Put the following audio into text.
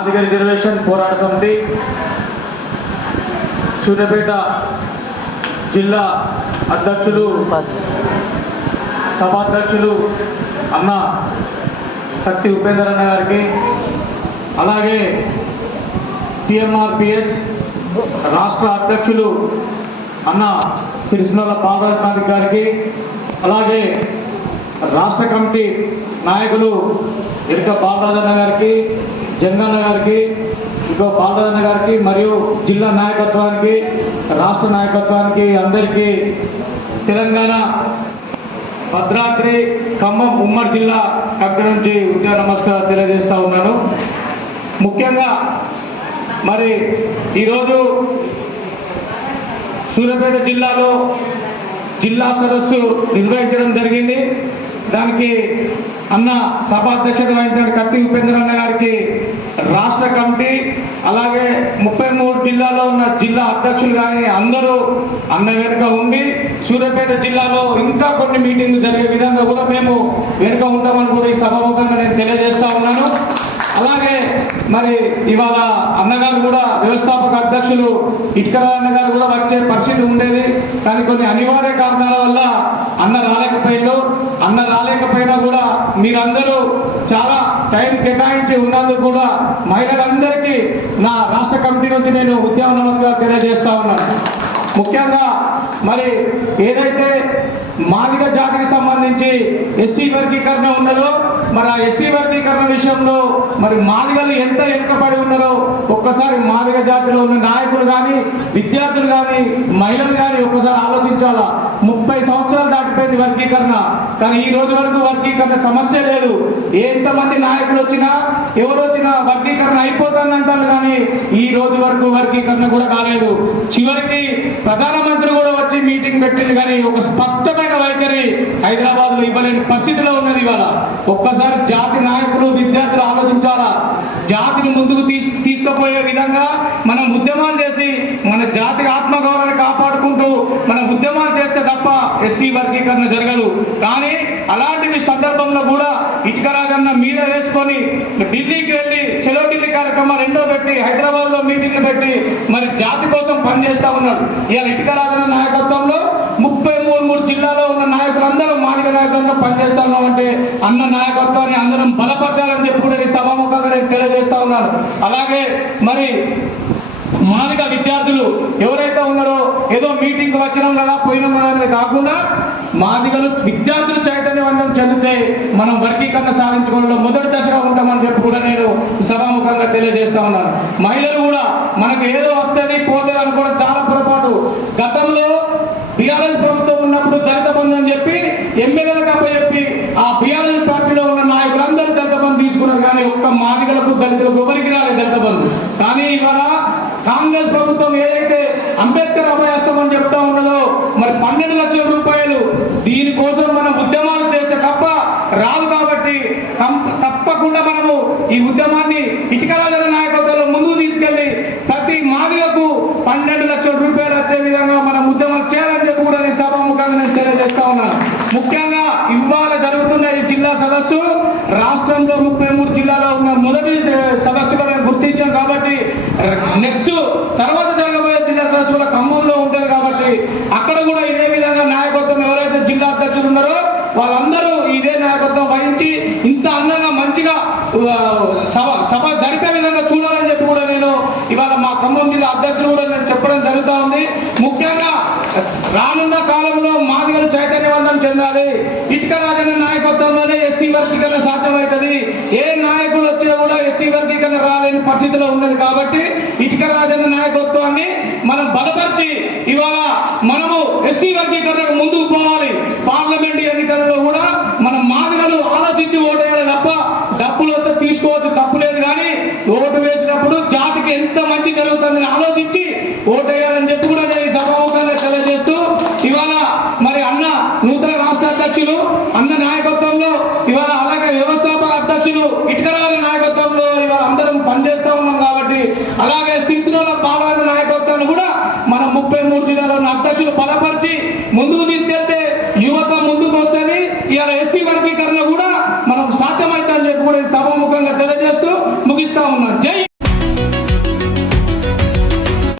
Madiga reservation పోరాట సమితి సూర్యాపేట జిల్లా అధ్యక్షులు సభాధ్యక్షులు అన్న కత్తి ఉపేందర్ అన్న గారికి, అలాగే టిఎంఆర్పిఎస్ రాష్ట్ర అధ్యక్షులు అన్న సిరిసిల్ల పాదనాథ్ గారికి, అలాగే రాష్ట్ర కమిటీ నాయకులు ఎరుక బాలరాజన్న గారికి, జంగన్న గారికి, ఇంకో బాలరాజన్న గారికి, మరియు జిల్లా నాయకత్వానికి, రాష్ట్ర నాయకత్వానికి అందరికీ తెలంగాణ భద్రాద్రి ఖమ్మం ఉమ్మడి జిల్లా కమిటీ నుంచి ఉద్యోగ నమస్కారం తెలియజేస్తూ ఉన్నాను. ముఖ్యంగా మరి ఈరోజు సూర్యాపేట జిల్లాలో జిల్లా సదస్సు నిర్వహించడం జరిగింది. దానికి అన్న సభాధ్యక్షత వహించిన కత్తి ఉపేంద్ర అన్న గారికి రాష్ట్ర కమిటీ, అలాగే 33 జిల్లాలో ఉన్న జిల్లా అధ్యక్షులు కానీ అందరూ అన్న వెనుక ఉండి సూర్యాపేట జిల్లాలో ఇంకా కొన్ని మీటింగ్లు జరిగే విధంగా కూడా మేము వెనుక ఉంటామని కూడా ఈ సభాముఖంగా నేను తెలియజేస్తా ఉన్నాను. అలాగే మరి ఇవాళ అన్నగారు కూడా వ్యవస్థాపక అధ్యక్షులు ఇటుకరా అన్న గారు కూడా వచ్చే పరిస్థితి ఉండేది, కానీ కొన్ని అనివార్య కారణాల వల్ల అన్న రాలేకపోయినా కూడా మీరందరూ చాలా టైం కేటాయించి ఉన్నందుకు కూడా మహిళలందరికీ నా రాష్ట్ర కమిటీ నుంచి నేను ఉద్యమ నమస్కారం తెలియజేస్తా ఉన్నాను. ముఖ్యంగా మరి ఏదైతే మాదిగ జాతికి సంబంధించి ఎస్సీ వర్గీకరణ ఉన్నదో మరి ఆ ఎస్సీ వర్గీకరణ విషయంలో మరి మాదిగలు ఎంత వెనుకబడి ఉన్నారో ఒక్కసారి మాదిగ జాతిలో ఉన్న నాయకులు కానీ, విద్యార్థులు కానీ, మహిళలు కానీ ఒక్కసారి ఆలోచించాలా. 30 సంవత్సరాలు దాటిపోయింది వర్గీకరణ, కానీ ఈ రోజు వరకు వర్గీకరణ సమస్య లేదు. ఎంతమంది నాయకులు వచ్చినా ఎవరు వచ్చినా వర్గీకరణ అయిపోతుంది అంటారు, కానీ ఈ రోజు వరకు వర్గీకరణ కూడా కాలేదు. చివరికి ప్రధానమంత్రి కూడా వచ్చి మీటింగ్ పెట్టింది, కానీ ఒక స్పష్టమైన వైఖరి హైదరాబాద్ లో ఇవ్వలేని పరిస్థితిలో ఉన్నది. ఇవాళ ఒక్కసారి జాతి నాయకులు, విద్యార్థులు ఆలోచించాలా. జాతిని ముందుకు తీసుకుపోయే విధంగా మనం ఉద్యమాలు చేసి మన జాతి ఆత్మగౌరవాన్ని కాపాడుకుంటూ మనం ఉద్యమాలు చేస్తే తప్ప ఎస్సీ వర్గీకరణ జరగదు. కానీ అలాంటి సందర్భంలో కూడా ఇటుకరాజన్న మీద వేసుకొని ఢిల్లీకి వెళ్ళి చలో ఢిల్లీ కార్యక్రమాలు రెండో పెట్టి హైదరాబాద్ లో మీటింగ్లు పెట్టి మరి జాతి కోసం పనిచేస్తా ఉన్నారు. ఇవాళ ఇటుకరాజన్న నాయకత్వంలో 33 జిల్లాలో ఉన్న నాయకులందరూ మాదిగ నాయకులందరూ పనిచేస్తా ఉన్నామంటే అన్న నాయకత్వాన్ని అందరం బలపరచాలని చెప్పి కూడా ఈ సభాముఖంగా నేను తెలియజేస్తా ఉన్నాను. అలాగే మరి మాదిగ విద్యార్థులు ఎవరైతే ఉన్నారో ఏదో మీటింగ్ వచ్చినాం కదా పోయినాం కదా అనేది కాకుండా మాదిగలు విద్యార్థులు చైతన్యవంతం చెందితే మనం వర్గీకరణ సాధించుకోవడంలో మొదటి దశగా ఉంటామని చెప్పి కూడా నేను సభాముఖంగా తెలియజేస్తా ఉన్నాను. మహిళలు కూడా మనకు ఏదో వస్తుంది పోతుంది అనుకోవడం చాలా పొరపాటు. గతంలో బీఆర్ఎస్ ప్రభుత్వం ఉన్నప్పుడు దళిత బంధు అని చెప్పి ఎమ్మెల్యేలకు అప్పచెప్పి ఆ బీఆర్ఎస్ పార్టీలో ఉన్న నాయకులందరూ దళిత బంధు తీసుకున్నారు, కానీ ఒక్క మాదిగలకు దళితులకు ఎవరికి రాలేదు దళిత బంధు. కానీ ఇవాళ కాంగ్రెస్ ప్రభుత్వం ఏదైతే అంబేద్కర్ అభయాస్తం అని చెప్తా ఉన్నదో మరి 12 లక్షల రూపాయలు దీనికోసం మనం ఉద్యమాలు చేస్తే తప్ప రాదు. కాబట్టి తప్పకుండా మనము ఈ ఉద్యమాన్ని ఇటుకరాజన్న నాయకత్వంలో ముందుకు తీసుకెళ్లి ప్రతి మాదిగకు 12 లక్షల రూపాయలు వచ్చే విధంగా మనం ఉద్యమాలు చేయాలని చెప్పి కూడా నేను సభాముఖంగా నేను తెలియజేస్తా ఉన్నాను. ముఖ్యంగా ఇవాళ జరుగుతున్న ఈ జిల్లా సదస్సు రాష్ట్రంలో 33 జిల్లాలో ఉన్న మొదటి సదస్సుగా మేము గుర్తించాం. కాబట్టి నెక్స్ట్ తర్వాత జరగబోయే జిల్లా సదస్సు కూడా ఖమ్మంలో ఉంటుంది. కాబట్టి అక్కడ కూడా ఇదే విధంగా నాయకత్వం ఎవరైతే జిల్లా అధ్యక్షులు ఉన్నారో వాళ్ళందరూ ఇదే నాయకత్వం వహించి ఇంత అందంగా మంచిగా సభ జరిపే విధంగా చూడాలని చెప్పి కూడా నేను ఇవాళ మా ఖమ్మం జిల్లా అధ్యక్షులు కూడా నేను చెప్పడం జరుగుతూ ఉంది. ముఖ్యంగా రానున్న కాలంలో మాదిగలు చైతన్యవంతం చెందాలి. ఇటుకరాజన్న నాయకత్వంలోనే ఎస్సీ వర్గీకరణ సాధ్యమవుతుంది. ఏ నాయకుడు వచ్చినా కూడా ఎస్సీ వర్గీకరణ రాలేని పరిస్థితిలో ఉన్నది. కాబట్టి ఇటుకరాజన్న నాయకత్వాన్ని మనం బలపరిచి ఇవాళ మనము ఎస్సీ వర్గీకరణకు ముందుకు పోవాలి. పార్లమెంట్ ఎన్నికలలో కూడా మనం మాదిగలు ఆలోచించి ఓటేయాలి తప్ప డబ్బులు వస్తే తీసుకోవచ్చు తప్పులేదు, కానీ ఓటు వేసినప్పుడు జాతికి ఎంత మంచి జరుగుతుందని ఆలోచించి ఓటేయాలని చెప్పి కూడా నేను ఈ సభాముఖంగా తెలియజేస్తూ ఇవాళ మరి అన్న నూతన రాష్ట్ర అధ్యక్షులు అన్న నాయకత్వంలో ఇవాళ అలాగే వ్యవస్థాపక అధ్యక్షులు ఇటుకరాజు నాయకత్వంలో ఇవాళ అందరం పనిచేస్తా ఉన్నాం. కాబట్టి అలాగే సిరిసిల్ల పాలన నాయకత్వాన్ని కూడా మనం 33 జిల్లాలో ఉన్న అధ్యక్షులు బలపరిచి ముందుకు తీసుకెళ్తే యువత ముందుకు వస్తుంది. ఇవాళ ఎస్సీ వర్గీకరణ కూడా మనం సాధ్యమైతే అని చెప్పి కూడా